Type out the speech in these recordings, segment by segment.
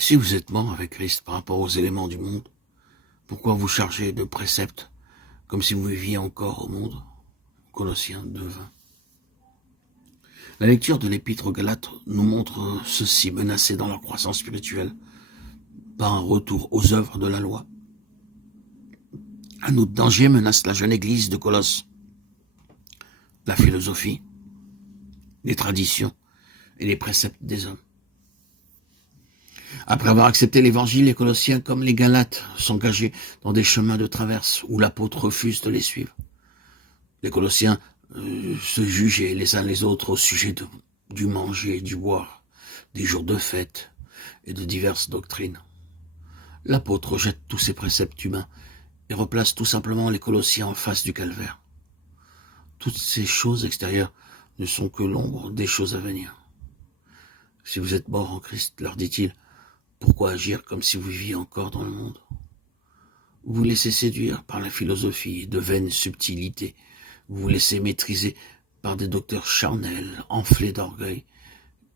Si vous êtes mort avec Christ par rapport aux éléments du monde, pourquoi vous charger de préceptes comme si vous viviez encore au monde? Colossiens 2:20. La lecture de l'épître aux Galates nous montre ceux-ci menacés dans leur croissance spirituelle par un retour aux œuvres de la loi. Un autre danger menace la jeune église de Colosse. La philosophie, les traditions et les préceptes des hommes. Après avoir accepté l'évangile, les Colossiens, comme les Galates, s'engageaient dans des chemins de traverse où l'apôtre refuse de les suivre. Les Colossiens se jugeaient les uns les autres au sujet du manger, du boire, des jours de fête et de diverses doctrines. L'apôtre rejette tous ces préceptes humains et replace tout simplement les Colossiens en face du calvaire. Toutes ces choses extérieures ne sont que l'ombre des choses à venir. Si vous êtes morts en Christ, leur dit-il, pourquoi agir comme si vous viviez encore dans le monde? Vous vous laissez séduire par la philosophie de vaines subtilités. Vous vous laissez maîtriser par des docteurs charnels, enflés d'orgueil,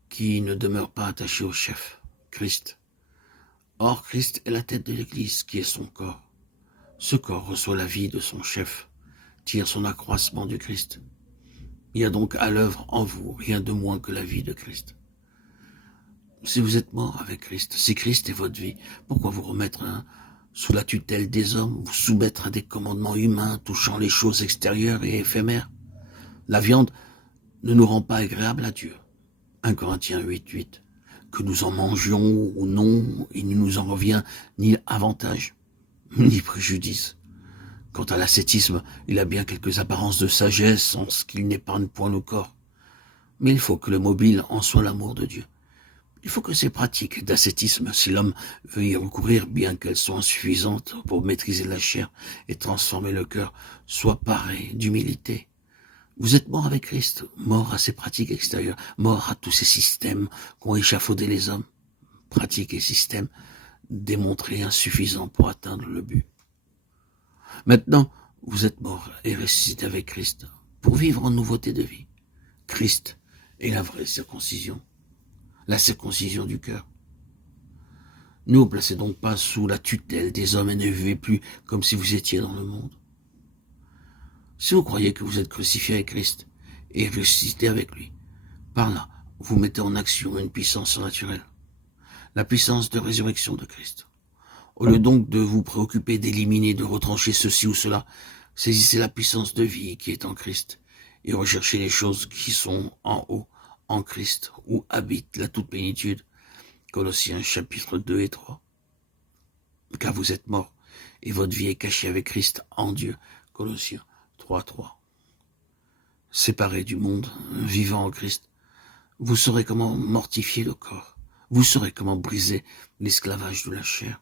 qui ne demeurent pas attachés au chef, Christ. Or, Christ est la tête de l'Église, qui est son corps. Ce corps reçoit la vie de son chef, tire son accroissement du Christ. Il y a donc à l'œuvre en vous rien de moins que la vie de Christ. Si vous êtes mort avec Christ, si Christ est votre vie, pourquoi vous remettre sous la tutelle des hommes, vous soumettre à des commandements humains touchant les choses extérieures et éphémères? La viande ne nous rend pas agréable à Dieu. 1 Corinthiens 8:8. Que nous en mangions ou non, il ne nous en revient ni avantage, ni préjudice. Quant à l'ascétisme, il a bien quelques apparences de sagesse en ce qu'il n'épargne point le corps. Mais il faut que le mobile en soit l'amour de Dieu. Il faut que ces pratiques d'ascétisme, si l'homme veut y recourir, bien qu'elles soient insuffisantes pour maîtriser la chair et transformer le cœur, soient parées d'humilité. Vous êtes mort avec Christ, mort à ces pratiques extérieures, mort à tous ces systèmes qu'ont échafaudé les hommes. Pratiques et systèmes démontrés insuffisants pour atteindre le but. Maintenant, vous êtes mort et ressuscité avec Christ pour vivre en nouveauté de vie. Christ est la vraie circoncision. La circoncision du cœur. Ne vous placez donc pas sous la tutelle des hommes et ne vivez plus comme si vous étiez dans le monde. Si vous croyez que vous êtes crucifié avec Christ et ressuscité avec lui, par là, vous mettez en action une puissance surnaturelle, la puissance de résurrection de Christ. Au lieu donc de vous préoccuper d'éliminer, de retrancher ceci ou cela, saisissez la puissance de vie qui est en Christ et recherchez les choses qui sont en haut, en Christ, où habite la toute plénitude. Colossiens chapitres 2 et 3. Car vous êtes morts, et votre vie est cachée avec Christ en Dieu. Colossiens 3:3. Séparés du monde, vivant en Christ, vous saurez comment mortifier le corps. Vous saurez comment briser l'esclavage de la chair.